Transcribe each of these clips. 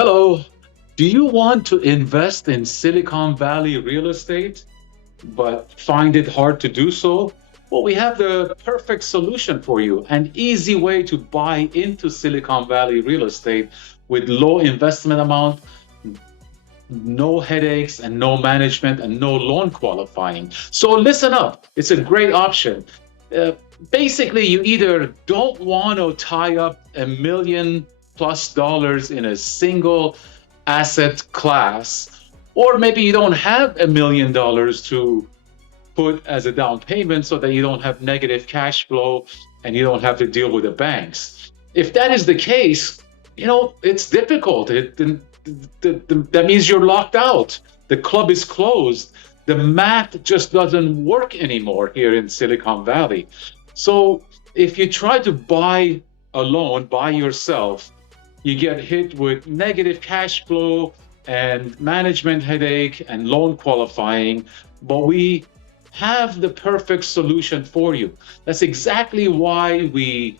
Hello. Do you want to invest in Silicon Valley real estate, but find it hard to do so? Well, we have the perfect solution for you, an easy way to buy into Silicon Valley real estate with low investment amount, no headaches and no management and no loan qualifying. So listen up, it's a great option. Uh, Basically, you either don't want to tie up $1 million+ in a single asset class, or maybe you don't have $1 million to put as a down payment so that you don't have negative cash flow and you don't have to deal with the banks. If that is the case, it's difficult. That means you're locked out. The club is closed. The math just doesn't work anymore here in Silicon Valley. So if you try to buy alone by yourself, you get hit with negative cash flow and management headache and loan qualifying. But we have the perfect solution for you. That's exactly why we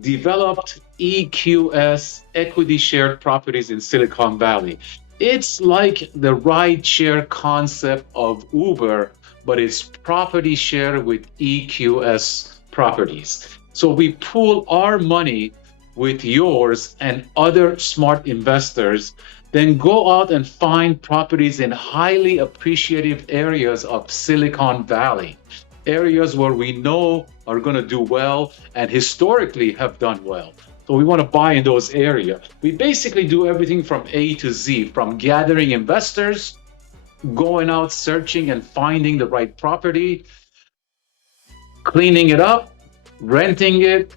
developed EQS, equity shared properties in Silicon Valley. It's like the ride share concept of Uber, but it's property share with EQS properties. So we pool our money with yours and other smart investors, then go out and find properties in highly appreciative areas of Silicon Valley, areas where we know are going to do well and historically have done well. So we want to buy in those areas. We basically do everything from A to Z, from gathering investors, going out searching and finding the right property, cleaning it up, renting it,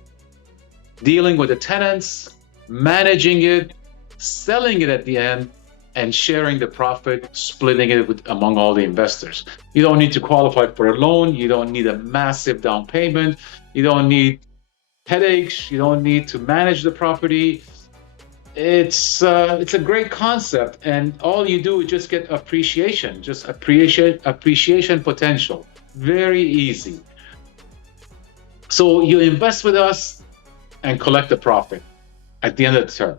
dealing with the tenants, managing it, selling it at the end, and sharing the profit, splitting it among all the investors. You don't need to qualify for a loan. You don't need a massive down payment. You don't need headaches. You don't need to manage the property. It's a great concept, and all you do is just get appreciation, just appreciation potential. Very easy. So you invest with us and collect the profit at the end of the term.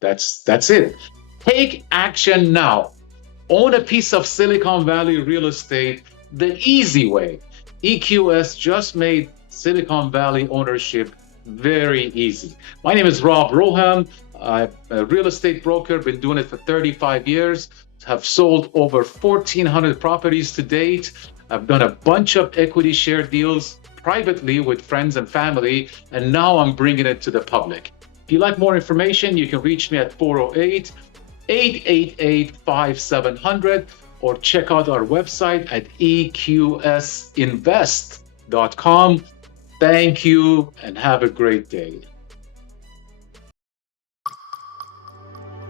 That's it. Take action now. Own a piece of Silicon Valley real estate the easy way. EQS just made Silicon Valley ownership very easy. My name is Rob Roham. I'm a real estate broker, been doing it for 35 years, have sold over 1,400 properties to date. I've done a bunch of equity share deals privately with friends and family, and now I'm bringing it to the public. If you'd like more information, you can reach me at 408-888-5700 or check out our website at eqsinvest.com. Thank you and have a great day.